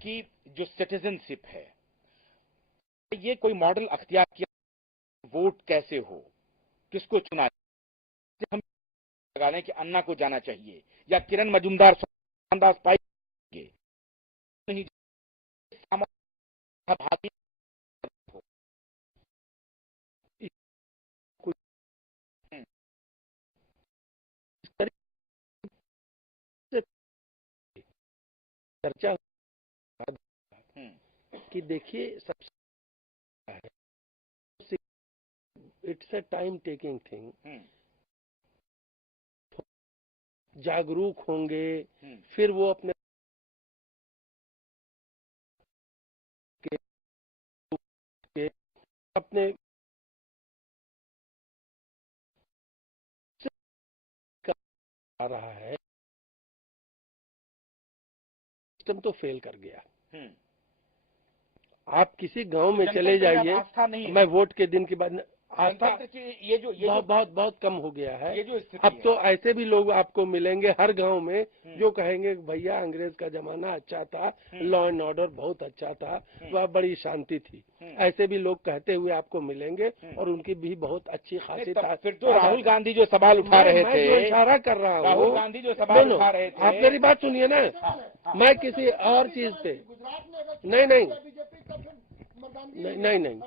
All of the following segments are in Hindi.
कि जो सिटीजनशिप है, ये कोई मॉडल अख्तियार किया, वोट कैसे हो, किसको चुना, हम लगा लें कि अन्ना को जाना चाहिए या किरण मजूमदार दास पाई नहीं, भागी चर्चा कि देखिए सबसे it's a time taking thing. जागरूक होंगे, फिर वो अपने अपने आ रहा है, सिस्टम तो फेल कर गया। आप किसी गांव में चले जाइए, मैं वोट के दिन के बाद आस्था ये जो बहुत कम हो गया है। ये जो स्थिति अब तो ऐसे भी लोग आपको मिलेंगे हर गांव में जो कहेंगे भैया अंग्रेज का जमाना अच्छा था, लॉ एंड ऑर्डर बहुत अच्छा था, वह बड़ी शांति थी। ऐसे भी लोग कहते हुए आपको मिलेंगे और उनकी भी बहुत अच्छी खासी। फिर तो राहुल गांधी जो सवाल उठा रहे थे, मैं जो इशारा कर रहा हूँ, राहुल गांधी जो सवाल उठा रहे थे, आप मेरी बात सुनिए ना। मैं किसी और चीज पे नहीं,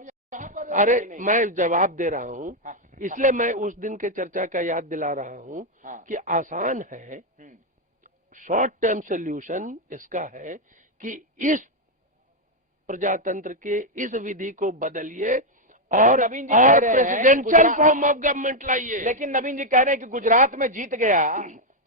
अरे मैं जवाब दे रहा हूँ, इसलिए मैं उस दिन के चर्चा का याद दिला रहा हूँ कि आसान है। शॉर्ट टर्म सोल्यूशन इसका है कि इस प्रजातंत्र के इस विधि को बदलिए और प्रेसिडेंशियल फॉर्म ऑफ गवर्नमेंट लाइए। लेकिन नवीन जी कह रहे हैं कि गुजरात में जीत गया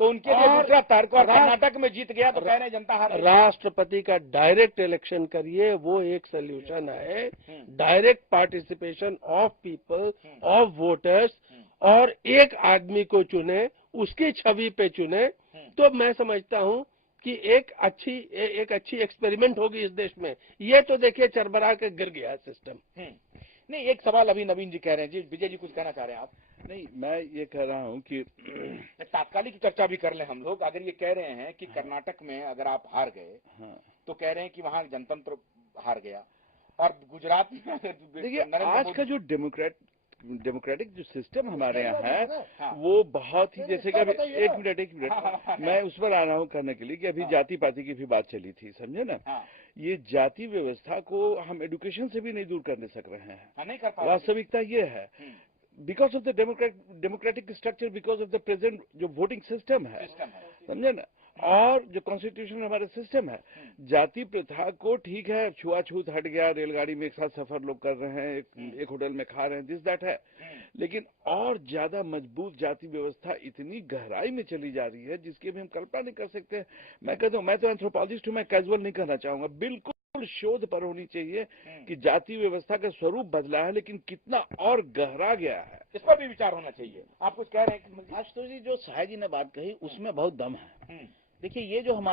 तो उनके लिए दूसरा तर्क, और कर्नाटक में जीत गया तो कह रहे हैं जनता हार। राष्ट्रपति का डायरेक्ट इलेक्शन करिए, वो एक सोल्यूशन है। Direct participation of people, of voters, और एक आदमी को चुने, उसकी छवि पे चुने, तो मैं समझता हूँ कि एक अच्छी एक्सपेरिमेंट होगी इस देश में। ये तो देखिए चरबरा के गिर गया सिस्टम। नहीं, एक सवाल अभी नवीन जी कह रहे हैं जी, विजय जी कुछ कहना चाह रहे हैं आप? नहीं, मैं ये कह रहा हूँ कि तात्कालिक चर्चा भी कर लें हम लोग। अगर ये कह रहे हैं कि कर्नाटक में अगर आप हार गए, तो कह रहे हैं कि वहां जनतंत्र हार गया, और गुजरात में देखिए आज का जो डेमोक्रेटिक जो सिस्टम हमारे यहाँ है वो बहुत ही, जैसे कि अभी एक मिनट मैं उस पर आ रहा हूँ करने के लिए कि अभी जाति पाति की भी बात चली थी, समझे ना। ये जाति व्यवस्था को हम एजुकेशन से भी नहीं दूर करने सक रहे हैं। वास्तविकता ये है, because of the democratic structure, because of the present जो वोटिंग सिस्टम है, समझे ना, और जो कॉन्स्टिट्यूशन हमारा सिस्टम है, जाति प्रथा को, ठीक है छुआछूत हट गया, रेलगाड़ी में एक साथ सफर लोग कर रहे हैं, एक होटल में खा रहे हैं, दिस दैट है, लेकिन और ज्यादा मजबूत जाति व्यवस्था इतनी गहराई में चली जा रही है जिसकी भी हम कल्पना नहीं कर सकते। मैं कहता हूँ, मैं तो एंथ्रोपोलॉजिस्ट हूँ, मैं कैजुअल नहीं कहना चाहूंगा, बिल्कुल शोध पर होनी चाहिए कि जाति व्यवस्था का स्वरूप बदला है लेकिन कितना और गहरा गया है, इस पर भी विचार होना चाहिए। आप कुछ कह रहे हैं? आशुतोष जी, जो साहे जी ने बात कही उसमें बहुत दम है। देखिए ये जो हमारी